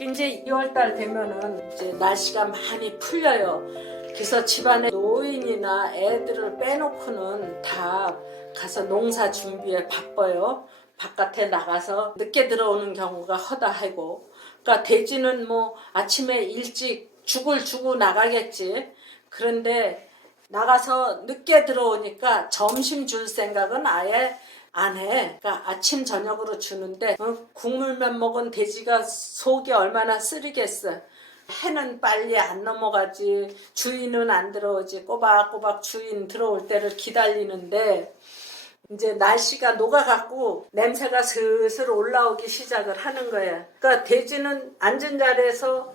이제 2월달 되면은 이제 날씨가 많이 풀려요. 그래서 집안에 노인이나 애들을 빼놓고는 다 가서 농사 준비에 바빠요. 바깥에 나가서 늦게 들어오는 경우가 허다하고, 그러니까 돼지는 뭐 아침에 일찍 죽을 주고 나가겠지. 그런데 나가서 늦게 들어오니까 점심 줄 생각은 아예 안 해. 그러니까 아침 저녁으로 주는데 국물만 먹은 돼지가 속이 얼마나 쓰리겠어. 해는 빨리 안 넘어가지, 주인은 안 들어오지. 꼬박꼬박 주인 들어올 때를 기다리는데 이제 날씨가 녹아갖고 냄새가 슬슬 올라오기 시작을 하는 거야. 그러니까 돼지는 앉은 자리에서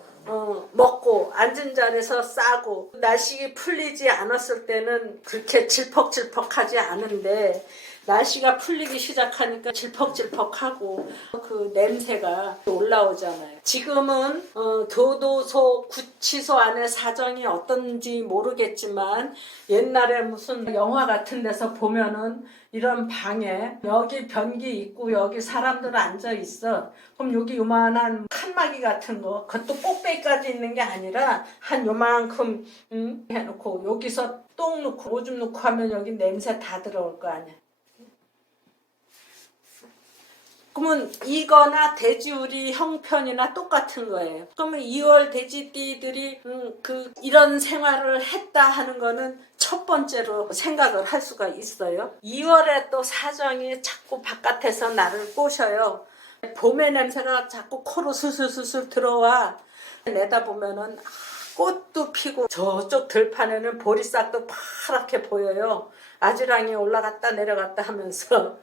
먹고 앉은 자리에서 싸고, 날씨 풀리지 않았을 때는 그렇게 질퍽질퍽하지 않은데 날씨가 풀리기 시작하니까 질퍽질퍽하고 그 냄새가 올라오잖아요. 지금은 교도소, 구치소 안에 사정이 어떤지 모르겠지만 옛날에 무슨 영화 같은 데서 보면은 이런 방에 여기 변기 있고 여기 사람들 앉아 있어. 그럼 여기 요만한 칸막이 같은 거, 그것도 꼭대기까지 있는 게 아니라 한 요만큼 해놓고 여기서 똥 넣고 오줌 넣고 하면 여기 냄새 다 들어올 거 아니야. 그러면 이거나 돼지우리 형편이나 똑같은 거예요. 그러면 2월 돼지띠들이 이런 생활을 했다 하는 거는 첫 번째로 생각을 할 수가 있어요. 2월에 또 사정이 자꾸 바깥에서 나를 꼬셔요. 봄의 냄새가 자꾸 코로 술술술술 들어와. 내다보면은 꽃도 피고 저쪽 들판에는 보리싹도 파랗게 보여요. 아지랑이 올라갔다 내려갔다 하면서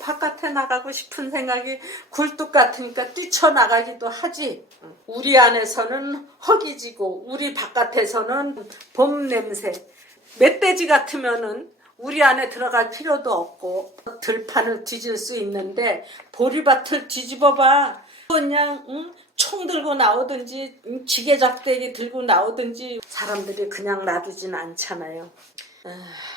바깥에 나가고 싶은 생각이 굴뚝 같으니까 뛰쳐나가기도 하지. 우리 안에서는 허기지고 우리 바깥에서는 봄 냄새. 멧돼지 같으면은 우리 안에 들어갈 필요도 없고 들판을 뒤질 수 있는데 보리밭을 뒤집어봐. 그냥 총 들고 나오든지 지게작대기 들고 나오든지 사람들이 그냥 놔두진 않잖아요.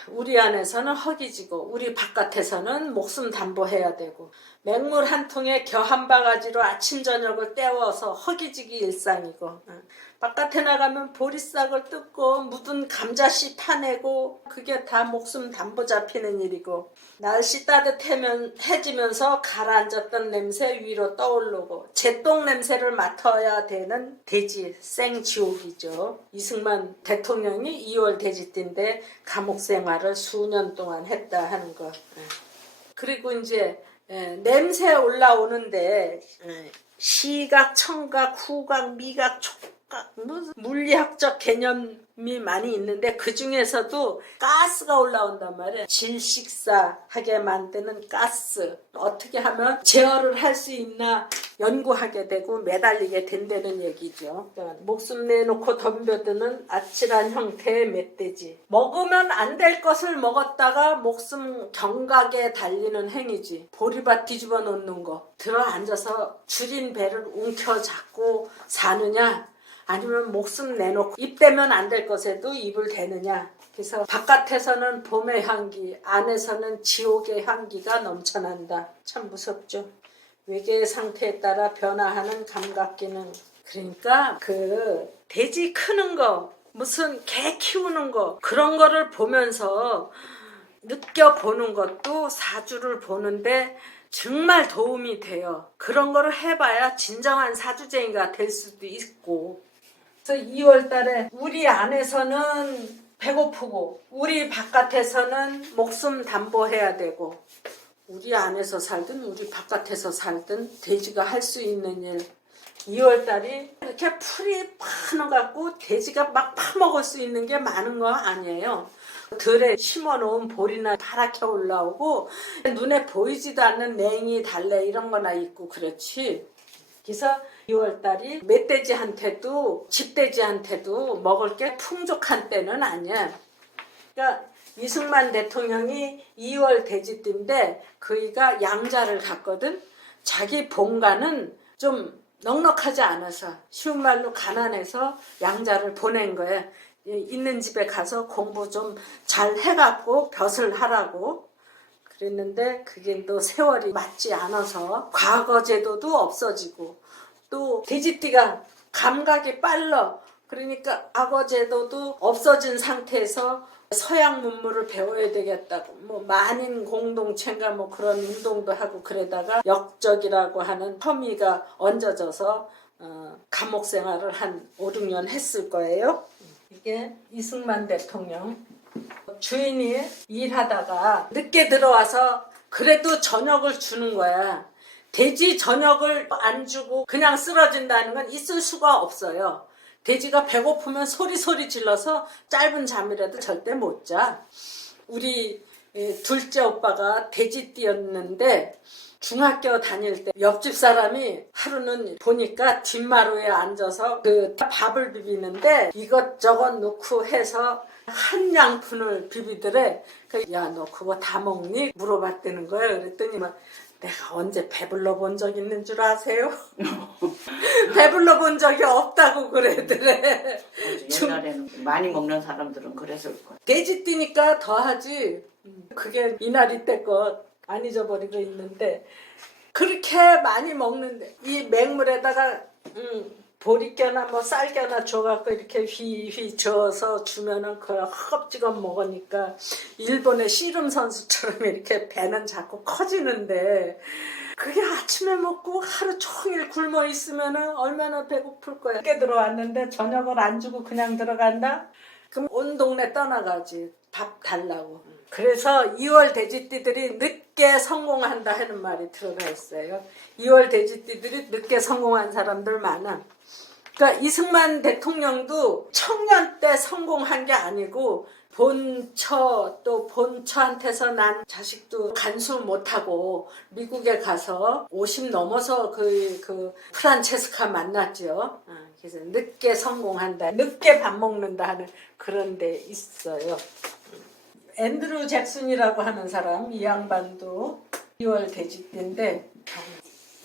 우리 안에서는 허기지고 우리 바깥에서는 목숨 담보해야 되고, 맹물 한 통에 겨 한 바가지로 아침 저녁을 때워서 허기지기 일상이고, 바깥에 나가면 보리싹을 뜯고 묻은 감자씨 파내고, 그게 다 목숨 담보 잡히는 일이고, 날씨 따뜻해지면서 가라앉았던 냄새 위로 떠오르고 제똥 냄새를 맡아야 되는 돼지, 생지옥이죠. 이승만 대통령이 2월 돼지띠인데 감옥 생활을 수년 동안 했다 하는 거. 그리고 이제 냄새 올라오는데 시각, 청각, 후각, 미각, 촉각, 무슨 물리학적 개념이 많이 있는데 그 중에서도 가스가 올라온단 말이에요. 질식사하게 만드는 가스. 어떻게 하면 제어를 할 수 있나 연구하게 되고 매달리게 된다는 얘기죠. 목숨 내놓고 덤벼드는 아찔한 형태의 멧돼지. 먹으면 안 될 것을 먹었다가 목숨 경각에 달리는 행위지. 보리밭 뒤집어 놓는 거. 들어 앉아서 줄인 배를 움켜잡고 사느냐, 아니면 목숨 내놓고 입 대면 안 될 것에도 입을 대느냐. 그래서 바깥에서는 봄의 향기, 안에서는 지옥의 향기가 넘쳐난다. 참 무섭죠. 외계의 상태에 따라 변화하는 감각 기능. 그러니까 그 돼지 크는 거, 무슨 개 키우는 거, 그런 거를 보면서 느껴보는 것도 사주를 보는데 정말 도움이 돼요. 그런 거를 해봐야 진정한 사주쟁이가 될 수도 있고. 그래서 2월 달에 우리 안에서는 배고프고 우리 바깥에서는 목숨 담보해야 되고, 우리 안에서 살든 우리 바깥에서 살든 돼지가 할 수 있는 일. 2월 달이 이렇게 풀이 파눠갖고 돼지가 막 파먹을 수 있는 게 많은 거 아니에요. 들에 심어놓은 보리나 파랗게 올라오고 눈에 보이지도 않는 냉이, 달래 이런 거나 있고 그렇지. 그래서 2월 달이 멧돼지한테도 집돼지한테도 먹을 게 풍족한 때는 아니야. 그러니까 이승만 대통령이 2월 돼지띠인데 그이가 양자를 갔거든. 자기 본가는 좀 넉넉하지 않아서, 쉬운 말로 가난해서 양자를 보낸 거야. 있는 집에 가서 공부 좀 잘 해갖고 벼슬 하라고. 그랬는데 그게 또 세월이 맞지 않아서 과거 제도도 없어지고 또 돼지띠가 감각이 빨라. 그러니까 과거 제도도 없어진 상태에서 서양 문물을 배워야 되겠다고 뭐 만인 공동체인가 뭐 그런 운동도 하고 그러다가 역적이라고 하는 혐의가 얹어져서 감옥 생활을 한 5, 6년 했을 거예요. 이게 이승만 대통령 주인이 일하다가 늦게 들어와서 그래도 저녁을 주는 거야. 돼지 저녁을 안 주고 그냥 쓰러진다는 건 있을 수가 없어요. 돼지가 배고프면 소리 질러서 짧은 잠이라도 절대 못 자. 우리 둘째 오빠가 돼지띠였는데 중학교 다닐 때 옆집 사람이 하루는 보니까 뒷마루에 앉아서 그 밥을 비비는데 이것저것 넣고 해서 한 양푼을 비비더래. 야, 너 그거 다 먹니? 물어봤다는 거예요. 그랬더니 막 내가 언제 배불러 본 적 있는 줄 아세요? 배불러 본 적이 없다고 그러더래. 옛날에는 많이 먹는 사람들은 그랬을 거야. 돼지띠니까 더하지. 그게 이날이 때껏 안 잊어버리고 있는데 그렇게 많이 먹는데 이 맹물에다가 보리깨나 뭐 쌀깨나 줘갖고 이렇게 휘휘 저어서 주면은 그걸 허겁지겁 먹으니까 일본의 씨름 선수처럼 이렇게 배는 자꾸 커지는데 그게 아침에 먹고 하루 종일 굶어 있으면은 얼마나 배고플 거야. 늦게 들어왔는데 저녁을 안 주고 그냥 들어간다? 그럼 온 동네 떠나가지. 밥 달라고. 그래서 2월 돼지띠들이 늦게 성공한다 하는 말이 들어가 있어요. 2월 돼지띠들이 늦게 성공한 사람들 많아. 그러니까 이승만 대통령도 청년 때 성공한 게 아니고 본처 또 본처한테서 난 자식도 간수 못하고 미국에 가서 50 넘어서 그 프란체스카 만났죠. 그래서 늦게 성공한다, 늦게 밥 먹는다 하는 그런 데 있어요. 앤드루 잭슨이라고 하는 사람, 이 양반도 2월 돼지띠인데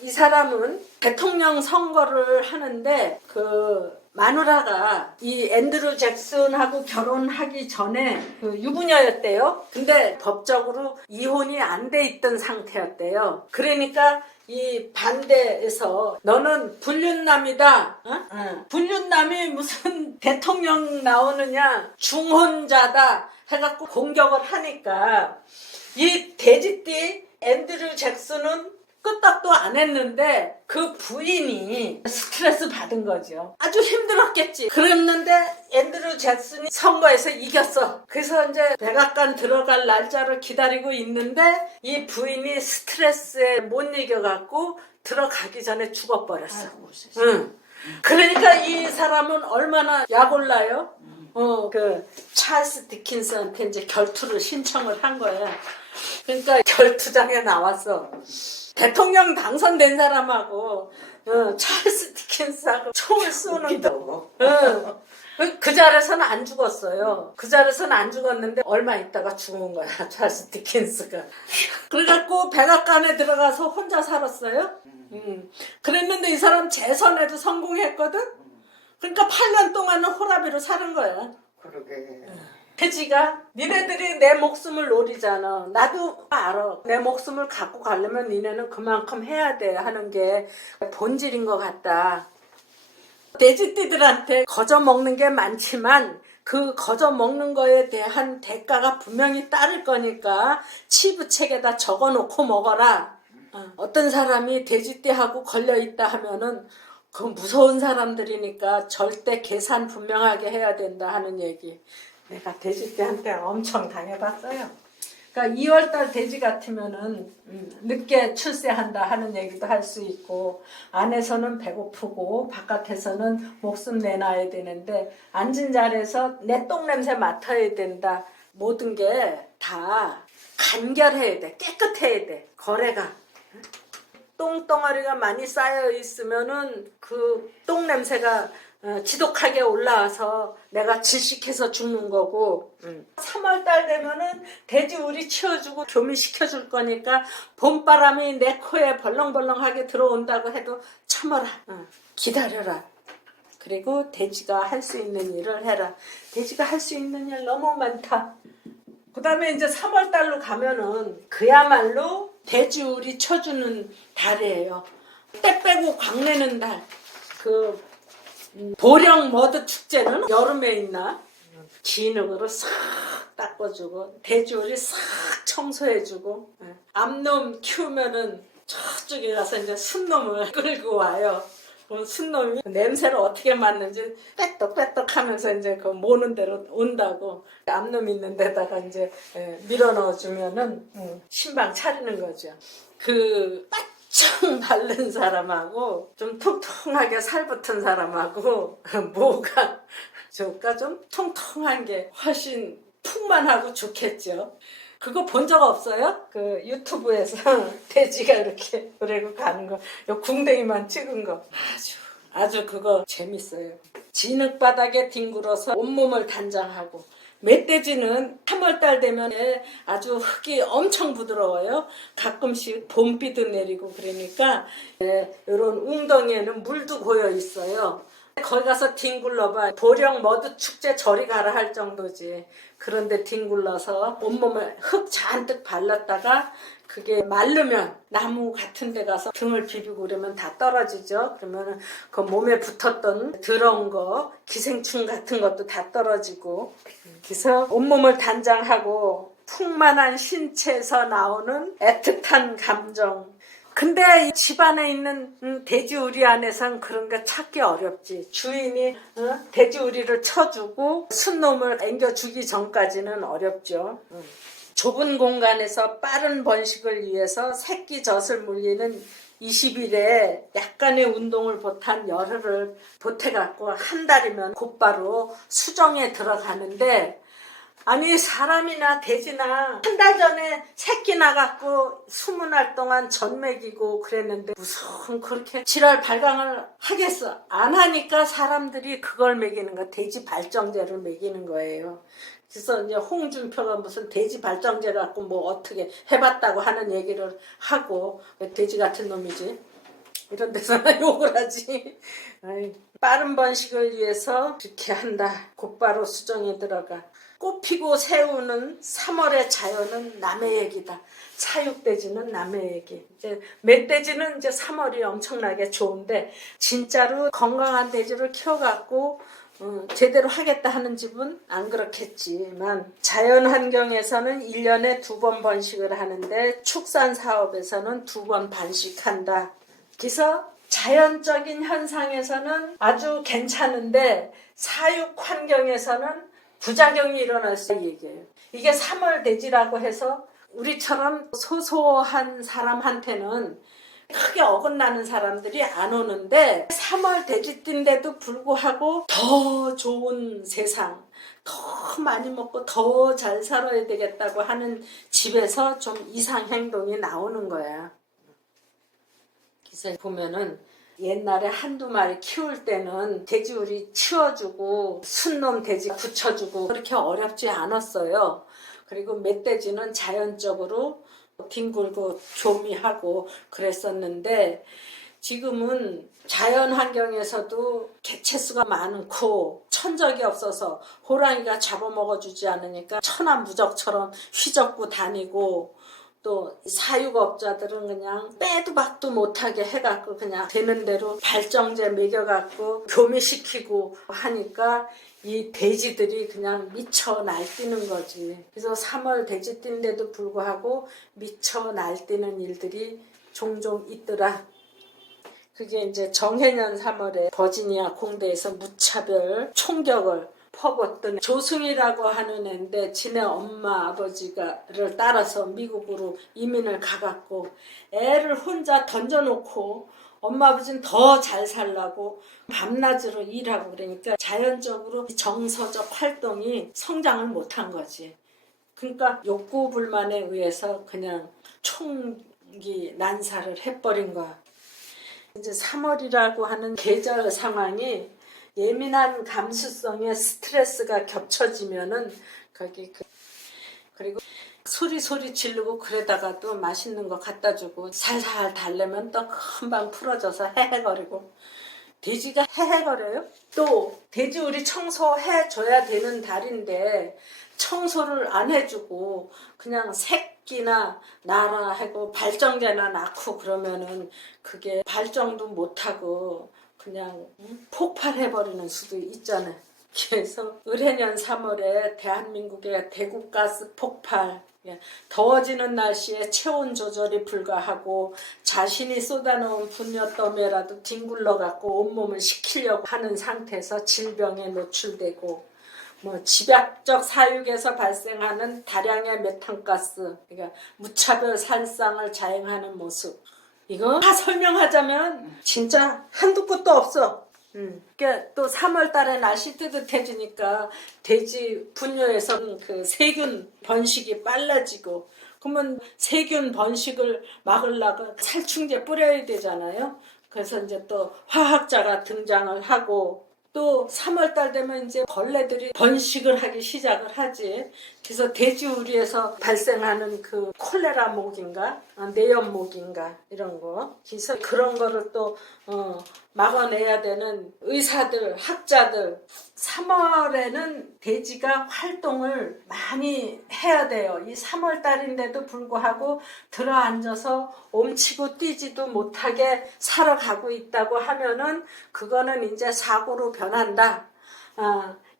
이 사람은 대통령 선거를 하는데 그 마누라가 이 앤드루 잭슨하고 결혼하기 전에 그 유부녀였대요. 근데 법적으로 이혼이 안 돼 있던 상태였대요. 그러니까 이 반대에서 너는 불륜남이다. 불륜남이 무슨 대통령 나오느냐, 중혼자다 해갖고 공격을 하니까 이 돼지띠 앤드루 잭슨은 끄떡도 안 했는데 그 부인이 스트레스 받은 거죠. 아주 힘들었겠지. 그랬는데 앤드루 잭슨이 선거에서 이겼어. 그래서 이제 백악관 들어갈 날짜를 기다리고 있는데 이 부인이 스트레스에 못 이겨갖고 들어가기 전에 죽어버렸어. 응. 그러니까 이 사람은 얼마나 약올라요? 그 찰스 디킨스한테 이제 결투를 신청을 한 거야. 그러니까 결투장에 나왔어. 대통령 당선된 사람하고 찰스 디킨스하고 총을 쏘는데 그 자리에서는 안 죽었어요. 그 자리에서는 안 죽었는데 얼마 있다가 죽은 거야, 찰스 디킨스가. 그래갖고 백악관에 들어가서 혼자 살았어요. 그랬는데 이 사람 재선에도 성공했거든. 그러니까 8년 동안은 호라비로 사는 거야. 그러게. 돼지가 니네들이 내 목숨을 노리잖아. 나도 알아. 내 목숨을 갖고 가려면 니네는 그만큼 해야 돼 하는 게 본질인 것 같다. 돼지띠들한테 거저 먹는 게 많지만 그 거저 먹는 거에 대한 대가가 분명히 따를 거니까 치부책에다 적어놓고 먹어라. 어떤 사람이 돼지띠하고 걸려있다 하면은 그 무서운 사람들이니까 절대 계산 분명하게 해야 된다 하는 얘기. 내가 돼지띠한테 엄청 당해봤어요. 그러니까 2월달 돼지 같으면은 늦게 출세한다 하는 얘기도 할 수 있고, 안에서는 배고프고 바깥에서는 목숨 내놔야 되는데 앉은 자리에서 내 똥냄새 맡아야 된다. 모든 게 다 간결해야 돼. 깨끗해야 돼. 거래가. 똥덩어리가 많이 쌓여 있으면은 그 똥냄새가 지독하게 올라와서 내가 질식해서 죽는 거고, 3월달 되면은 돼지 우리 치워주고 교미시켜줄 거니까 봄바람이 내 코에 벌렁벌렁하게 들어온다고 해도 참아라. 기다려라. 그리고 돼지가 할 수 있는 일을 해라. 돼지가 할 수 있는 일 너무 많다. 그다음에 이제 3월 달로 가면은 그야말로 돼지우리 쳐주는 달이에요. 때 빼고 광내는 달. 그 보령 머드 축제는 여름에 있나? 진흙으로 싹 닦아주고 돼지우리 싹 청소해주고 암놈 키우면은 저쪽에 가서 이제 순놈을 끌고 와요. 그럼 순놈이 냄새를 어떻게 맡는지 빼떡빼떡 하면서 이제 그 모는 대로 온다고 암놈 있는 데다가 이제 밀어 넣어주면은 신방 차리는 거죠. 그 바짝 바른 사람하고 좀 통통하게 살 붙은 사람하고 뭐가 좋을까? 좀 통통한 게 훨씬 풍만하고 좋겠죠. 그거 본 적 없어요? 그 유튜브에서 돼지가 이렇게 그리고 가는 거, 요 궁뎅이만 찍은 거. 아주 그거 재밌어요. 진흙바닥에 뒹굴어서 온몸을 단장하고 멧돼지는 3월달 되면 아주 흙이 엄청 부드러워요. 가끔씩 봄비도 내리고 그러니까 이런 웅덩이에는 물도 고여 있어요. 거기 가서 뒹굴러봐. 보령 머드 축제 저리 가라 할 정도지. 그런데 뒹굴러서 온몸에 흙 잔뜩 발랐다가 그게 마르면 나무 같은 데 가서 등을 비비고 그러면 다 떨어지죠. 그러면 그 몸에 붙었던 더러운 거, 기생충 같은 것도 다 떨어지고. 그래서 온몸을 단장하고 풍만한 신체에서 나오는 애틋한 감정. 근데 이 집안에 있는 돼지우리 안에선 그런 거 찾기 어렵지. 주인이 돼지우리를 쳐주고 순놈을 앵겨주기 전까지는 어렵죠. 좁은 공간에서 빠른 번식을 위해서 새끼 젖을 물리는 20일에 약간의 운동을 보탄 열흘을 보태갖고 한 달이면 곧바로 수정에 들어가는데 아니 사람이나 돼지나 한 달 전에 새끼 나갖고 20날 동안 젖 먹이고 그랬는데 무슨 그렇게 지랄 발광을 하겠어. 안 하니까 사람들이 그걸 먹이는 거, 돼지 발정제를 먹이는 거예요. 그래서 이제 홍준표가 무슨 돼지 발정제 갖고 뭐 어떻게 해봤다고 하는 얘기를 하고 돼지 같은 놈이지. 이런 데서는 욕을 하지. 빠른 번식을 위해서 그렇게 한다. 곧바로 수정에 들어가. 꽃피고 새우는 3월의 자연은 남의 얘기다. 사육돼지는 남의 얘기. 이제 멧돼지는 이제 3월이 엄청나게 좋은데 진짜로 건강한 돼지를 키워갖고 제대로 하겠다 하는 집은 안 그렇겠지만 자연 환경에서는 1년에 2번 번식을 하는데 축산 사업에서는 2번 번식한다. 그래서 자연적인 현상에서는 아주 괜찮은데 사육 환경에서는 부작용이 일어날 수 있는 얘기예요. 이게 3월 돼지라고 해서 우리처럼 소소한 사람한테는 크게 어긋나는 사람들이 안 오는데 3월 돼지띠인데도 불구하고 더 좋은 세상, 더 많이 먹고 더 잘 살아야 되겠다고 하는 집에서 좀 이상 행동이 나오는 거야. 그래서 보면은 옛날에 한두 마리 키울 때는 돼지우리 치워주고 순놈 돼지 붙여주고 그렇게 어렵지 않았어요. 그리고 멧돼지는 자연적으로 뒹굴고 조미하고 그랬었는데 지금은 자연 환경에서도 개체수가 많고 천적이 없어서 호랑이가 잡아먹어주지 않으니까 천하무적처럼 휘젓고 다니고 또 사육업자들은 그냥 빼도 박도 못하게 해갖고 그냥 되는 대로 발정제 먹여갖고 교미시키고 하니까 이 돼지들이 그냥 미쳐 날뛰는 거지. 그래서 3월 돼지띠인데도 불구하고 미쳐 날뛰는 일들이 종종 있더라. 그게 이제 정해년 3월에 버지니아 공대에서 무차별 총격을 퍼붓던 조승이라고 하는 애인데 지네 엄마 아버지가를 따라서 미국으로 이민을 가갖고 애를 혼자 던져놓고 엄마 아버지는 더 잘 살라고 밤낮으로 일하고 그러니까 자연적으로 정서적 활동이 성장을 못한 거지. 그러니까 욕구 불만에 의해서 그냥 총기 난사를 해버린 거야. 이제 3월이라고 하는 계절 상황이 예민한 감수성에 스트레스가 겹쳐지면은 거기 그리고 소리 지르고 그러다가도 맛있는 거 갖다 주고 살살 달래면 또 금방 풀어져서 헤헤거리고 돼지가 헤헤거려요? 또 돼지 우리 청소해 줘야 되는 달인데 청소를 안 해주고 그냥 새끼나 나라 하고 발정제나 낳고 그러면은 그게 발정도 못하고 그냥 폭발해버리는 수도 있잖아요. 그래서 을해년 3월에 대한민국의 대구가스 폭발, 더워지는 날씨에 체온 조절이 불가하고 자신이 쏟아놓은 분뇨더미라도 뒹굴러갖고 온몸을 식히려고 하는 상태에서 질병에 노출되고 집약적 사육에서 발생하는 다량의 메탄가스, 그러니까 무차별 살상을 자행하는 모습. 이거 다 설명하자면 진짜 한두 끝도 없어. 그러니까 또 3월 달에 날씨 뜨뜻해지니까 돼지 분뇨에서 그 세균 번식이 빨라지고 그러면 세균 번식을 막으려고 살충제 뿌려야 되잖아요. 그래서 이제 또 화학자가 등장을 하고 또 3월 달 되면 이제 벌레들이 번식을 하기 시작을 하지. 그래서 돼지우리에서 발생하는 그 콜레라 목인가 뇌염 목인가 이런 거. 그래서 그런 거를 또 막아내야 되는 의사들, 학자들 3월에는 돼지가 활동을 많이 해야 돼요. 이 3월 달인데도 불구하고 들어앉아서 옴치고 뛰지도 못하게 살아가고 있다고 하면은 그거는 이제 사고로 변한다.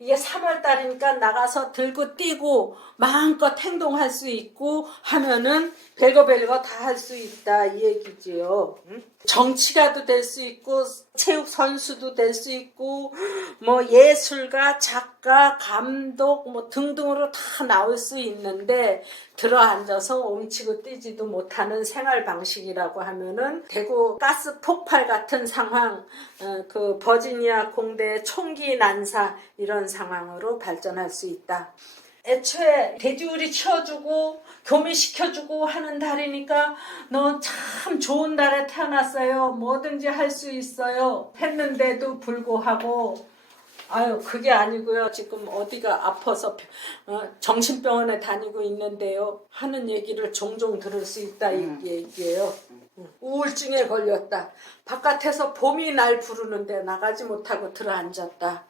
이게 3월 달이니까 나가서 들고 뛰고 마음껏 행동할 수 있고 하면은 별거 다 할 수 있다 이 얘기지요. 정치가도 될 수 있고 체육 선수도 될 수 있고 예술가, 작가, 감독 등등으로 다 나올 수 있는데 들어앉아서 옴치고 뛰지도 못하는 생활 방식이라고 하면은 대구 가스 폭발 같은 상황, 그 버지니아 공대 총기 난사 이런 상황으로 발전할 수 있다. 애초에 돼지우리 치워주고 교미시켜주고 하는 달이니까 너 참 좋은 달에 태어났어요. 뭐든지 할 수 있어요. 했는데도 불구하고 그게 아니고요. 지금 어디가 아파서 정신병원에 다니고 있는데요. 하는 얘기를 종종 들을 수 있다 이 얘기예요. 우울증에 걸렸다. 바깥에서 봄이 날 부르는데 나가지 못하고 들어앉았다.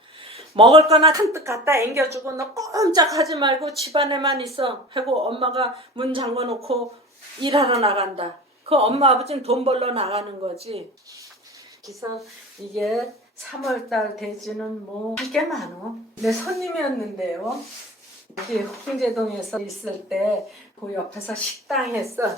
먹을 거나 잔뜩 갖다 앵겨주고 너 꼼짝하지 말고 집안에만 있어 하고 엄마가 문 잠궈놓고 일하러 나간다. 그 엄마 아버지는 돈 벌러 나가는 거지. 그래서 이게 3월달 돼지는 할 게 많어. 내 손님이었는데요. 여기 홍제동에서 있을 때 그 옆에서 식당에서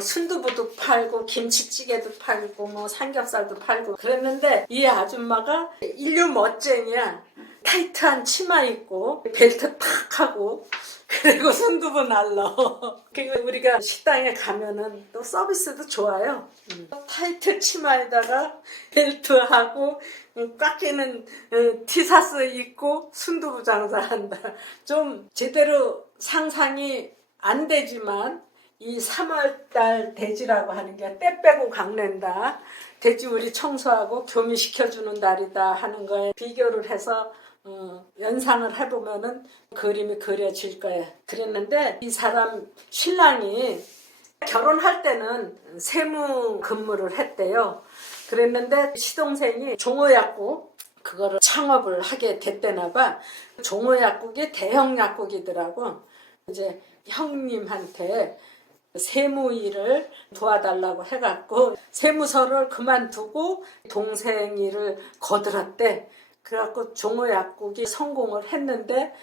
순두부도 팔고 김치찌개도 팔고 삼겹살도 팔고 그랬는데 이 아줌마가 인류 멋쟁이야. 타이트한 치마 입고 벨트 탁 하고 그리고 순두부 날러. 그리고 우리가 식당에 가면은 또 서비스도 좋아요. 타이트 치마에다가 벨트하고 꽉 끼는 티셔츠 입고 순두부 장사한다. 좀 제대로 상상이 안 되지만 이 3월달 돼지라고 하는 게 때 빼고 강낸다. 돼지우리 청소하고 교미시켜주는 달이다 하는 거에 비교를 해서 연상을 해보면은 그림이 그려질 거예요. 그랬는데 이 사람 신랑이 결혼할 때는 세무 근무를 했대요. 그랬는데 시동생이 종어약국 그거를 창업을 하게 됐대나 봐. 종어약국이 대형 약국이더라고. 이제 형님한테 세무 일을 도와달라고 해갖고 세무서를 그만두고 동생 일을 거들었대. 그래갖고 종어약국이 성공을 했는데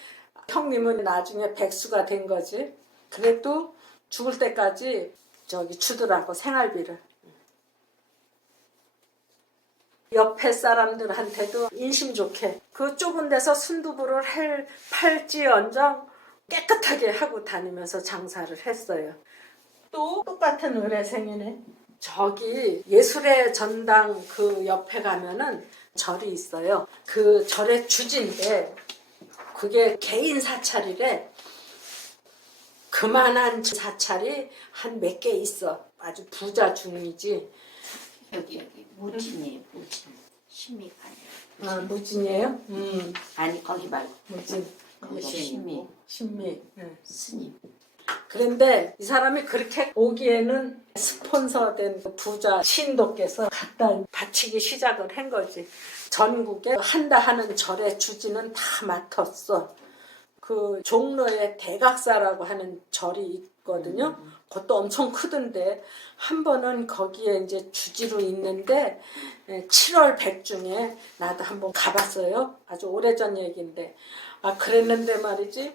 형님은 나중에 백수가 된 거지. 그래도 죽을 때까지 주더라고 생활비를. 옆에 사람들한테도 인심 좋게 그 좁은 데서 순두부를 팔지언정 깨끗하게 하고 다니면서 장사를 했어요. 또 똑같은 의뢰생이네. 저기 예술의 전당 그 옆에 가면은 절이 있어요. 그 절의 주지인데 그게 개인 사찰이래. 그만한 사찰이 한 몇 개 있어. 아주 부자 중이지. 여기 무진이에요. 무진. 신미가 아니에요. 무진이에요? 아니 거기 말고 무진. 신미. 신미. 스님. 그런데 이 사람이 그렇게 오기에는 스폰서된 부자 신도께서 갖다 바치기 시작을 한 거지. 전국에 한다 하는 절의 주지는 다 맡았어. 그 종로에 대각사라고 하는 절이 있거든요. 그것도 엄청 크던데 한 번은 거기에 이제 주지로 있는데 7월 백중에 나도 한번 가봤어요. 아주 오래전 얘기인데 그랬는데 말이지.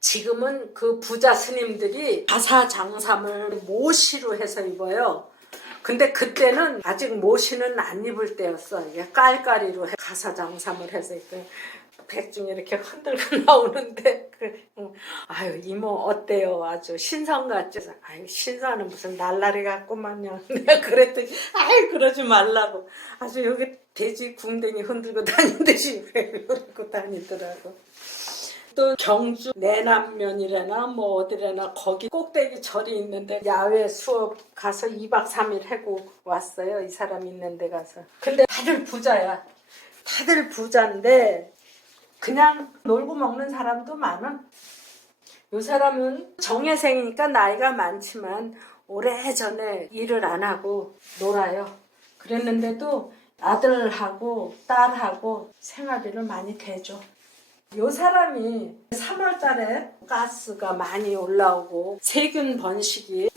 지금은 그 부자 스님들이 가사장삼을 모시로 해서 입어요. 근데 그때는 아직 모시는 안 입을 때였어. 이게 깔깔이로 가사장삼을 해서 입고 백중에 이렇게 흔들고 나오는데 아유 이모 어때요? 아주 신선 같죠? 아유 신선은 무슨 날라리 같구만요. 내가 그랬더니 아유 그러지 말라고 아주 여기 돼지 궁뎅이 흔들고 다니듯이 그러고 다니더라고. 또 경주 내남면이래나 뭐 어디래나 거기 꼭대기 절이 있는데 야외 수업 가서 2박 3일 하고 왔어요. 이 사람 있는 데 가서. 근데 다들 부자야. 다들 부자인데 그냥 놀고 먹는 사람도 많아. 이 사람은 정예생이니까 나이가 많지만 오래전에 일을 안 하고 놀아요. 그랬는데도 아들하고 딸하고 생활비를 많이 대줘. 요 사람이 3월 달에 가스가 많이 올라오고 세균 번식이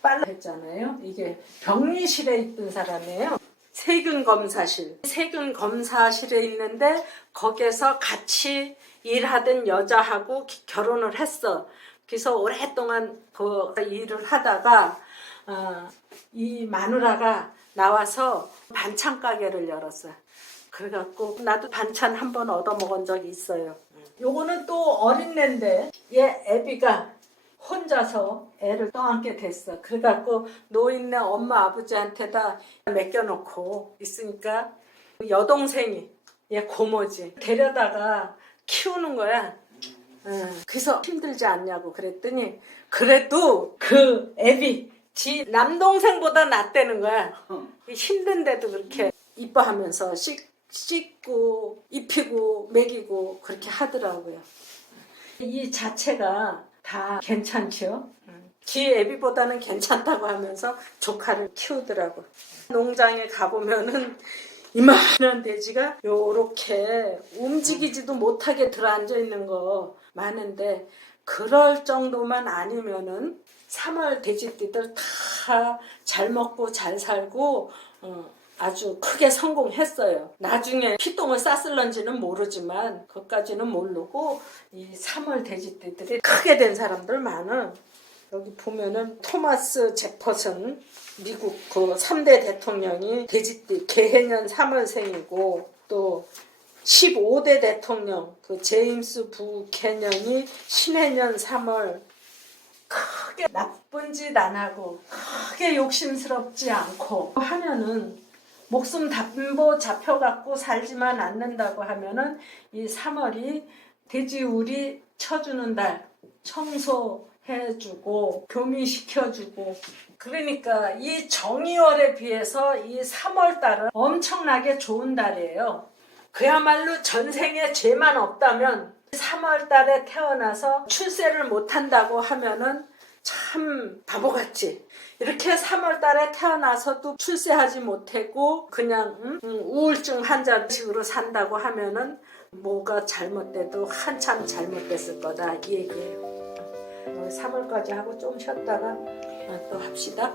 빨라졌잖아요. 이게 병리실에 있던 사람이에요. 세균 검사실에 있는데 거기에서 같이 일하던 여자하고 결혼을 했어. 그래서 오랫동안 그 일을 하다가 이 마누라가 나와서 반찬 가게를 열었어요. 그래갖고 나도 반찬 한번 얻어먹은 적이 있어요. 요거는 또 어린애인데 얘 애비가 혼자서 애를 떠안게 됐어. 그래갖고 노인네 엄마 아버지한테다 맡겨놓고 있으니까 여동생이 얘 고모지 데려다가 키우는 거야. 그래서 힘들지 않냐고 그랬더니 그래도 그 애비 지 남동생보다 낫다는 거야. 힘든데도 그렇게 이뻐하면서 씻고 입히고 먹이고 그렇게 하더라고요. 이 자체가 다 괜찮죠. 지 애비보다는 괜찮다고 하면서 조카를 키우더라고. 농장에 가보면은 이만한 돼지가 요렇게 움직이지도 못하게 들어앉아 있는 거 많은데 그럴 정도만 아니면은 3월 돼지띠들 다 잘 먹고 잘 살고 아주 크게 성공했어요. 나중에 피똥을 쌌을런지는 모르지만 그것까지는 모르고 이 3월 돼지띠들이 크게 된 사람들 많아. 여기 보면은 토마스 제퍼슨 미국 그 3대 대통령이 돼지띠 개해년 3월생이고 또 15대 대통령 그 제임스 부캐년이 신해년 3월. 크게 나쁜 짓 안 하고 크게 욕심스럽지 않고 하면은 목숨 담보 잡혀갖고 살지만 않는다고 하면은 이 3월이 돼지우리 쳐주는 달, 청소해주고 교미시켜주고 그러니까 이 정의월에 비해서 이 3월 달은 엄청나게 좋은 달이에요. 그야말로 전생에 죄만 없다면 3월 달에 태어나서 출세를 못한다고 하면은 참 바보같지. 이렇게 3월 달에 태어나서도 출세하지 못하고 그냥 우울증 환자식으로 산다고 하면은 뭐가 잘못돼도 한참 잘못됐을 거다 이 얘기예요. 3월까지 하고 좀 쉬었다가 또 합시다.